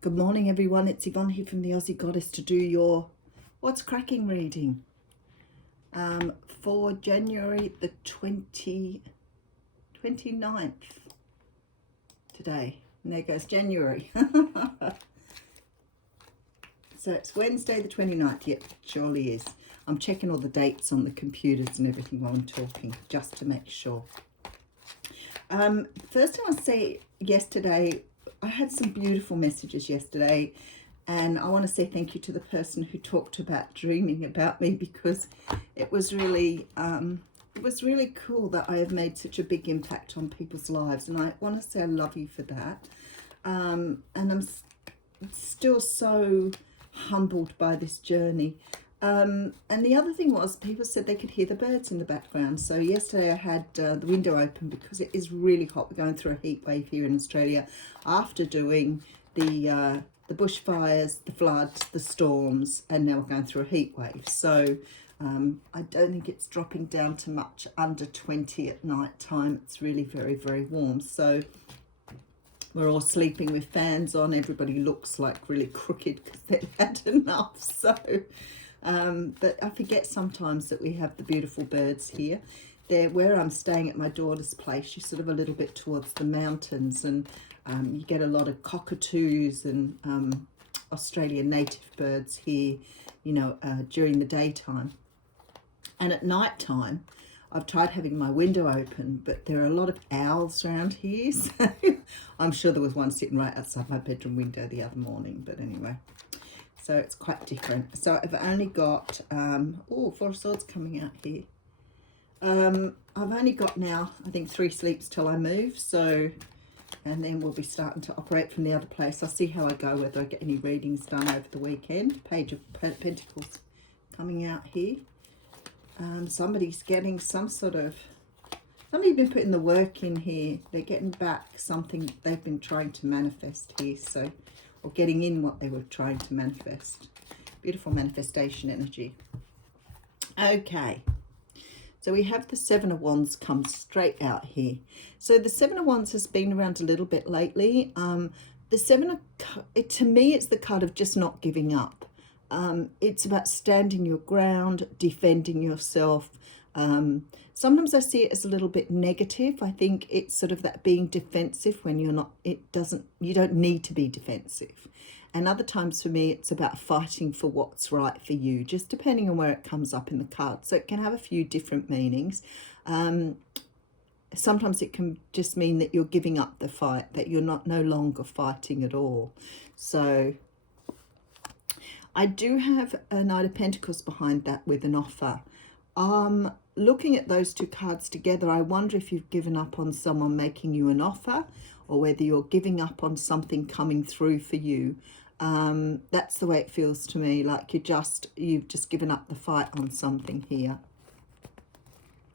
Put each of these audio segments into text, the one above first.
Good morning, everyone. It's Yvonne here from the Aussie Goddess to do your What's Cracking reading for January the 29th today. And there goes January. So it's Wednesday the 29th. Yep, surely is. I'm checking all the dates on the computers and everything while I'm talking just to make sure. First thing I'll say, yesterday I had some beautiful messages yesterday, and I want to say thank you to the person who talked about dreaming about me, because it was really cool that I have made such a big impact on people's lives, and I want to say I love you for that. And I'm still so humbled by this journey. And the other thing was, people said they could hear the birds in the background. So yesterday I had the window open because it is really hot. We're going through a heat wave here in Australia after doing the bushfires, the floods, the storms, and now we're going through a heat wave. So I don't think it's dropping down to much under 20 at night time. It's really very, very warm. So we're all sleeping with fans on. Everybody looks like really crooked because they've had enough. So but I forget sometimes that we have the beautiful birds here. There, where I'm staying at my daughter's place, she's sort of a little bit towards the mountains, and you get a lot of cockatoos and Australian native birds here, you know, during the daytime. And at night time, I've tried having my window open, but there are a lot of owls around here. So I'm sure there was one sitting right outside my bedroom window the other morning, but anyway. So it's quite different. So I've only got, Four of Swords coming out here. I've only got now, I think, 3 sleeps till I move. So, and then we'll be starting to operate from the other place. I'll see how I go, whether I get any readings done over the weekend. Page of Pentacles coming out here. Somebody's getting some sort of, somebody's been putting the work in here. They're getting back something they've been trying to manifest here. So, or getting in what they were trying to manifest. Beautiful manifestation energy. Okay, so we have the Seven of Wands come straight out here. So the Seven of Wands has been around a little bit lately. The to me, it's the card of just not giving up. It's about standing your ground, defending yourself. Sometimes I see it as a little bit negative. I think it's sort of that being defensive when you're not, you don't need to be defensive. And other times for me, it's about fighting for what's right for you, just depending on where it comes up in the card. So it can have a few different meanings. Sometimes it can just mean that you're giving up the fight, that you're no longer fighting at all. So I do have a Knight of Pentacles behind that with an offer. Looking at those two cards together, I wonder if you've given up on someone making you an offer, or whether you're giving up on something coming through for you. That's the way it feels to me, like you've just given up the fight on something here.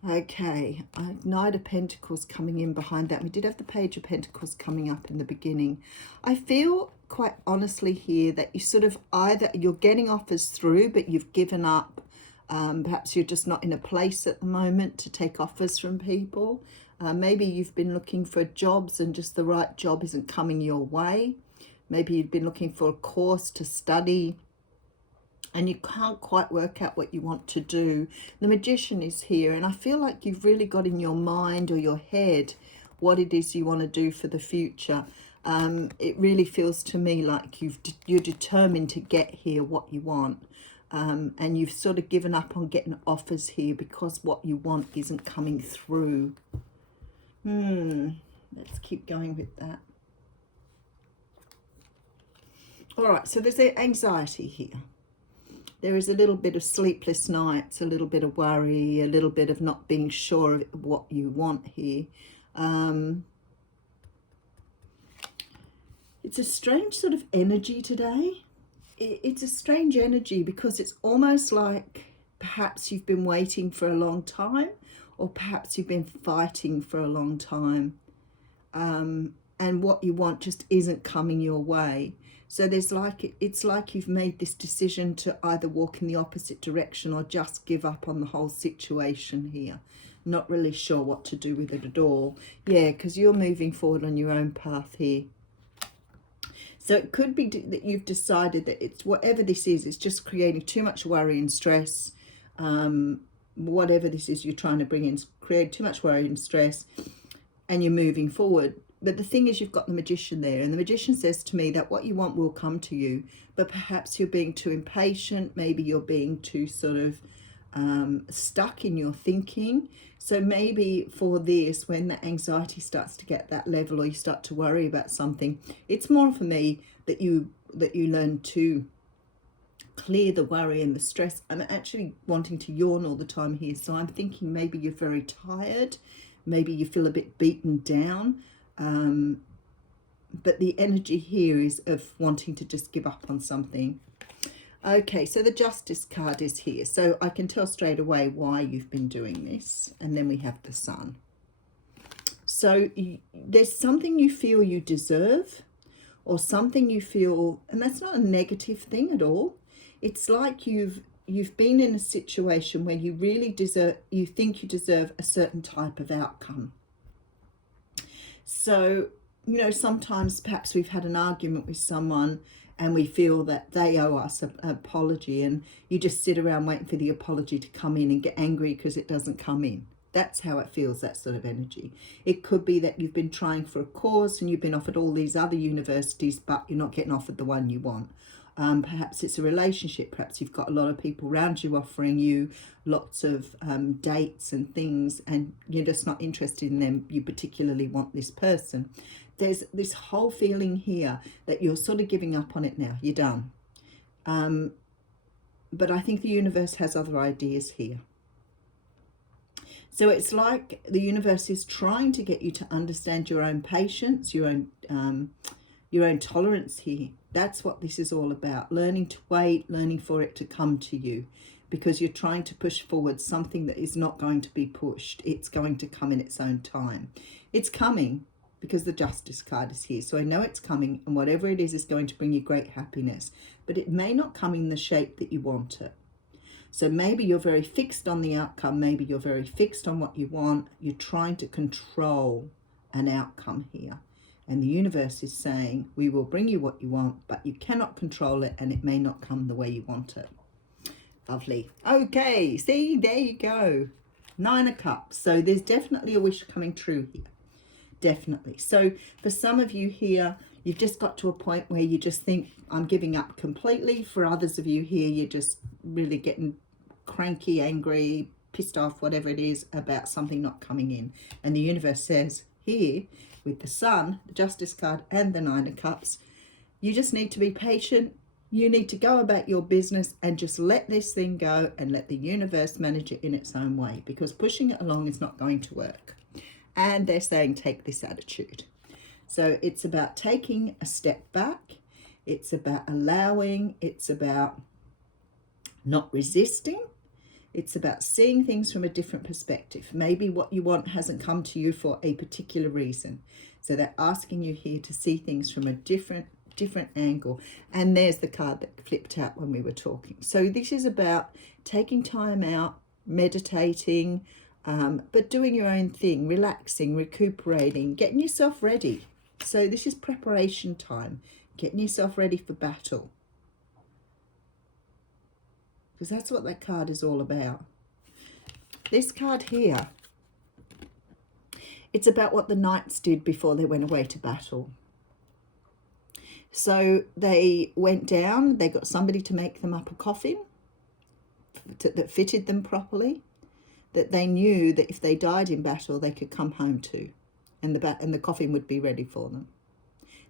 Okay, Knight of Pentacles coming in behind that. We did have the Page of Pentacles coming up in the beginning. I feel quite honestly here that you sort of either you're getting offers through, but you've given up. Perhaps you're just not in a place at the moment to take offers from people. Maybe you've been looking for jobs and just the right job isn't coming your way. Maybe you've been looking for a course to study and you can't quite work out what you want to do. The Magician is here, and I feel like you've really got in your mind or your head what it is you want to do for the future. It really feels to me like you're determined to get here what you want. And you've sort of given up on getting offers here because what you want isn't coming through. Let's keep going with that. All right, so there's anxiety here. There is a little bit of sleepless nights, a little bit of worry, a little bit of not being sure of what you want here. It's a strange sort of energy today. It's a strange energy because it's almost like perhaps you've been waiting for a long time, or perhaps you've been fighting for a long time, and what you want just isn't coming your way. So it's like you've made this decision to either walk in the opposite direction or just give up on the whole situation here. Not really sure what to do with it at all. Yeah, because you're moving forward on your own path here. So it could be that you've decided that it's whatever this is, it's just creating too much worry and stress. Whatever this is you're trying to bring in, create too much worry and stress, and you're moving forward. But the thing is, you've got the magician there, and the magician says to me that what you want will come to you, but perhaps you're being too impatient. Maybe you're being too sort of stuck in your thinking. So maybe for this, when the anxiety starts to get that level, or you start to worry about something, it's more for me that you learn to clear the worry and the stress. I'm actually wanting to yawn all the time here, so I'm thinking maybe you're very tired, maybe you feel a bit beaten down, but the energy here is of wanting to just give up on something. Okay, so the Justice card is here, so I can tell straight away why you've been doing this. And then we have the Sun. So there's something you feel you deserve, or something you feel, and that's not a negative thing at all. It's like you've been in a situation where you really you think you deserve a certain type of outcome. So, you know, sometimes perhaps we've had an argument with someone and we feel that they owe us an apology, and you just sit around waiting for the apology to come in and get angry because it doesn't come in. That's how it feels, that sort of energy. It could be that you've been trying for a course and you've been offered all these other universities, but you're not getting offered the one you want. Perhaps it's a relationship. Perhaps you've got a lot of people around you offering you lots of dates and things, and you're just not interested in them. You particularly want this person. There's this whole feeling here that you're sort of giving up on it now. You're done. But I think the universe has other ideas here. So it's like the universe is trying to get you to understand your own patience, your own tolerance here. That's what this is all about. Learning to wait, learning for it to come to you, because you're trying to push forward something that is not going to be pushed. It's going to come in its own time. It's coming because the Justice card is here. So I know it's coming, and whatever it is going to bring you great happiness, but it may not come in the shape that you want it. So maybe you're very fixed on the outcome. Maybe you're very fixed on what you want. You're trying to control an outcome here. And the universe is saying, we will bring you what you want, but you cannot control it, and it may not come the way you want it. Lovely. Okay, see, there you go. 9 of Cups. So there's definitely a wish coming true here. Definitely. So for some of you here, you've just got to a point where you just think, I'm giving up completely. For others of you here, you're just really getting cranky, angry, pissed off, whatever it is, about something not coming in. And the universe says here, with the Sun, the Justice card, and the 9 of Cups, you just need to be patient. You need to go about your business and just let this thing go and let the universe manage it in its own way, because pushing it along is not going to work. And they're saying, take this attitude. So it's about taking a step back. It's about allowing. It's about not resisting. It's about seeing things from a different perspective. Maybe what you want hasn't come to you for a particular reason. So they're asking you here to see things from a different angle. And there's the card that flipped out when we were talking. So this is about taking time out, meditating, but doing your own thing, relaxing, recuperating, getting yourself ready. So this is preparation time, getting yourself ready for battle. Because that's what that card is all about. This card here, it's about what the knights did before they went away to battle. So they went down, they got somebody to make them up a coffin that fitted them properly, that they knew that if they died in battle, they could come home to, and the coffin would be ready for them.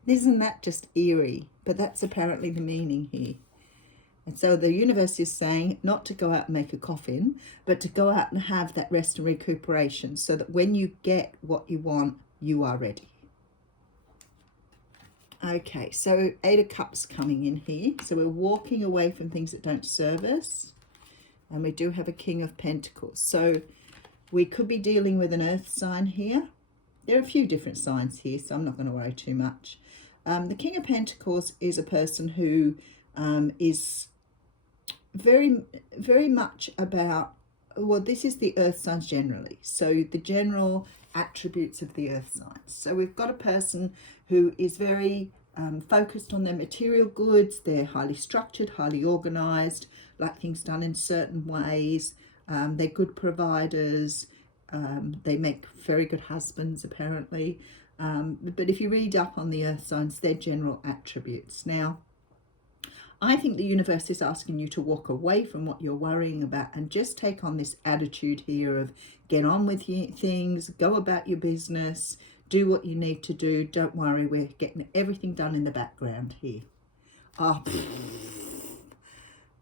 Isn't that just eerie? But that's apparently the meaning here. And so the universe is saying not to go out and make a coffin, but to go out and have that rest and recuperation, so that when you get what you want, you are ready. Okay, so 8 of Cups coming in here. So we're walking away from things that don't serve us. And we do have a King of Pentacles. So we could be dealing with an earth sign here. There are a few different signs here, so I'm not going to worry too much. The King of Pentacles is a person who is very, very much about, well, this is the earth signs generally. So the general attributes of the earth signs. So we've got a person who is very focused on their material goods. They're highly structured, highly organized, like things done in certain ways. They're good providers. They make very good husbands, apparently. But if you read up on the earth signs, they're general attributes. Now, I think the universe is asking you to walk away from what you're worrying about and just take on this attitude here of get on with things, go about your business, do what you need to do. Don't worry, we're getting everything done in the background here. Oh,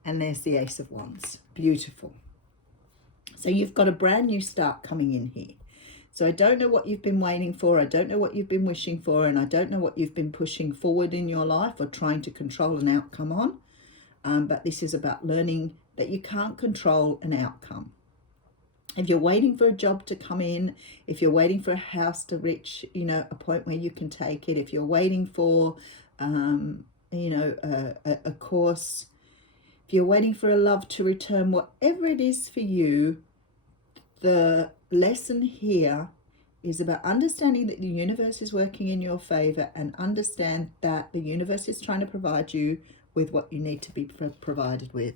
and there's the Ace of Wands. Beautiful. So you've got a brand new start coming in here. So I don't know what you've been waiting for. I don't know what you've been wishing for. And I don't know what you've been pushing forward in your life or trying to control an outcome on. But this is about learning that you can't control an outcome. If you're waiting for a job to come in, if you're waiting for a house to reach, a point where you can take it, if you're waiting for, a course, if you're waiting for a love to return, whatever it is for you, the lesson here is about understanding that the universe is working in your favor and understand that the universe is trying to provide you with what you need to be provided with.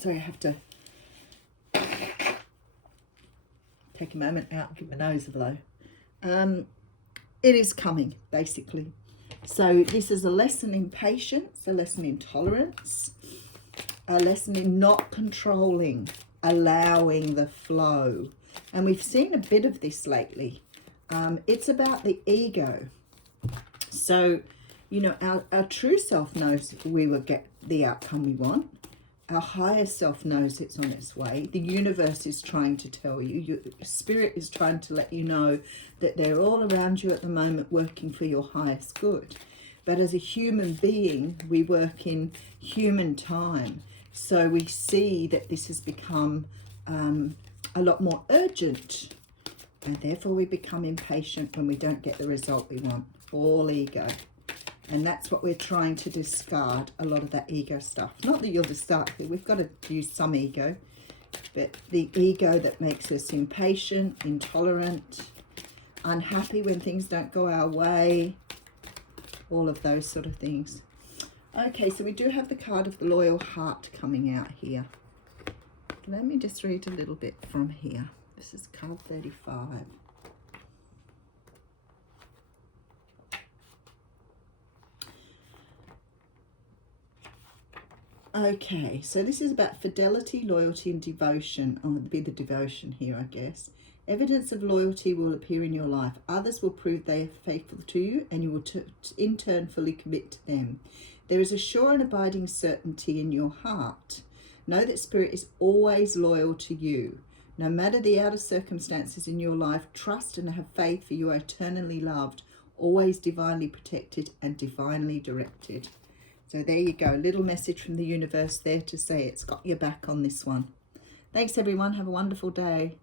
So I have to take a moment out and give my nose a blow. It is coming, basically. So this is a lesson in patience, a lesson in tolerance, a lesson in not controlling, allowing the flow. And we've seen a bit of this lately. It's about the ego. So, our true self knows we will get the outcome we want. Our higher self knows it's on its way. The universe is trying to tell you. Your spirit is trying to let you know that they're all around you at the moment working for your highest good. But as a human being, we work in human time. So we see that this has become a lot more urgent. And therefore we become impatient when we don't get the result we want. All ego. And that's what we're trying to discard, a lot of that ego stuff. Not that you'll discard it, we've got to use some ego, but the ego that makes us impatient, intolerant, unhappy when things don't go our way, all of those sort of things. Okay, so we do have the card of the loyal heart coming out here. Let me just read a little bit from here. This is card 35. Okay, so this is about fidelity, loyalty, and devotion. Oh, it'd be the devotion here, I guess. Evidence of loyalty will appear in your life. Others will prove they are faithful to you, and you will in turn fully commit to them. There is a sure and abiding certainty in your heart. Know that Spirit is always loyal to you. No matter the outer circumstances in your life, trust and have faith, for you are eternally loved, always divinely protected and divinely directed. So there you go, a little message from the universe there to say it's got your back on this one. Thanks everyone, have a wonderful day.